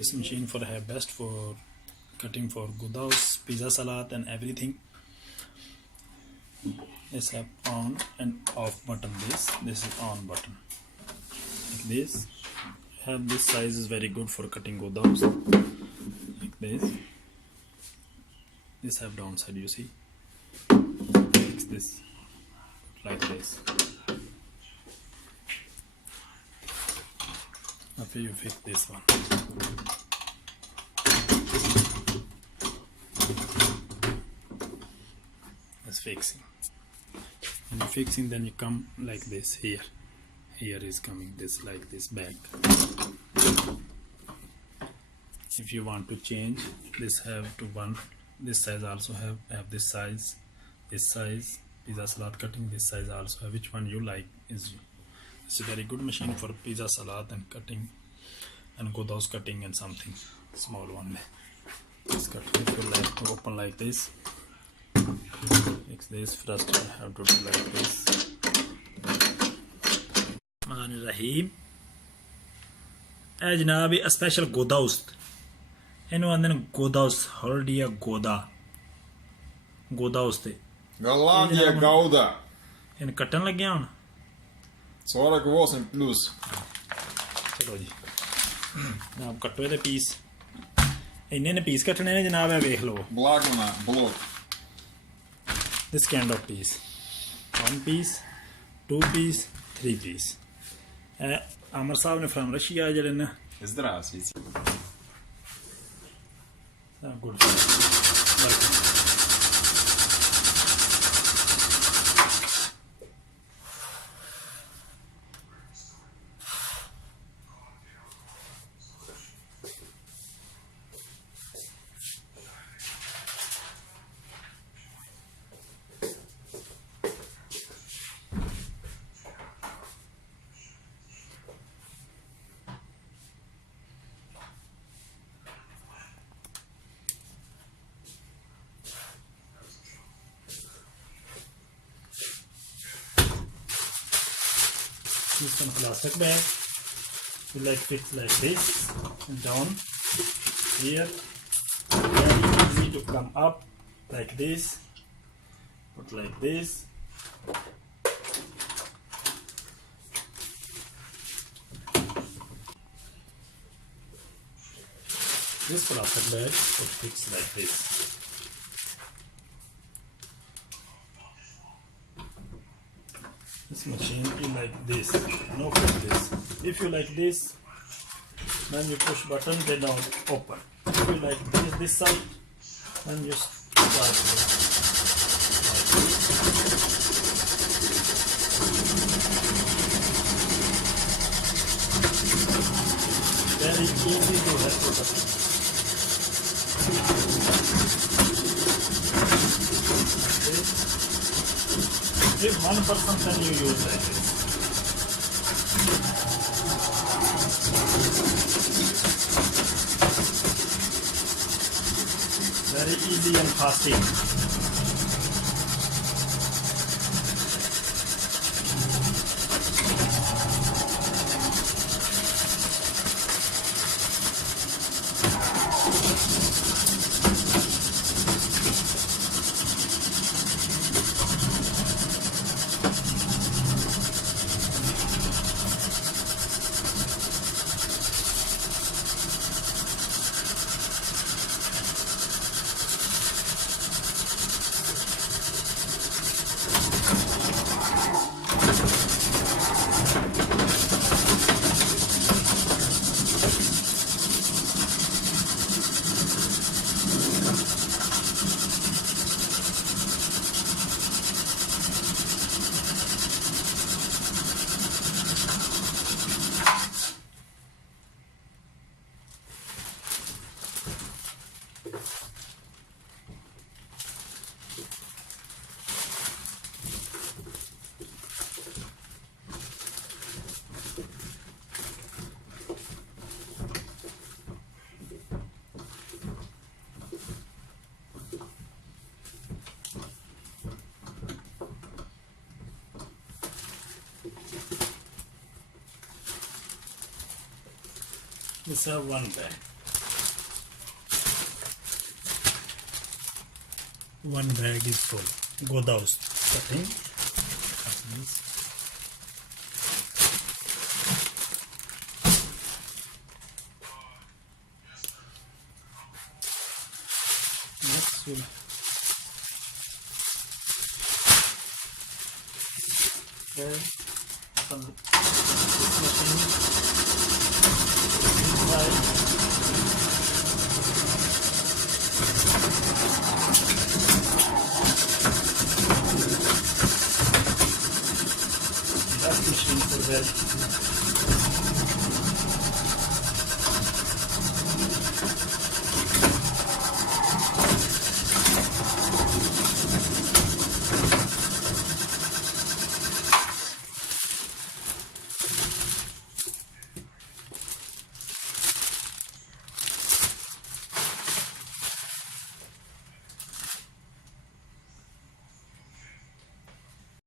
This machine for have best for cutting for goudas, pizza salad and everything. This have on and off button. This is on button. Like this. Have this size is very good for cutting goudas. Like this. This have downside, you see. Fix this like this. After you fix this one. That's fixing. When you're fixing, then you come like this here. Here is coming this like this back. If you want to change, this have to one. This size also have this size, pizza salad cutting. This size also have. Which one you like is. It's a very good machine for pizza salad and cutting and goudas cutting and something small one. This cut if you like to open like this. Fix this first. I have to do like this. Rahim. A janabi a special goudas. And then goudas. Holiday gouda. Goudas te. Голландия gouda. In cutting लग गया हूँ. 48 плюс. चलो जी. आप कटो ये piece. इन्हें piece कटने ने जनाब है देख लो. Благо блок. This kind of piece. 1 piece, 2 piece, 3 piece. Amar साहब ने from Russia जले ना. Здравствуйте. Good. Welcome. This one plastic bag. You like fix like this and down here. Very easy to come up like this. Put like this. This plastic bag will fix like this. This machine is like this, no like this. If you like this, then you push button, they don't open. If you like this side, then you start very easy to have to cut. If one person can you use like this. Very easy and fasting. This have one bag. one bag is full. Gouda cutting. Next we'll add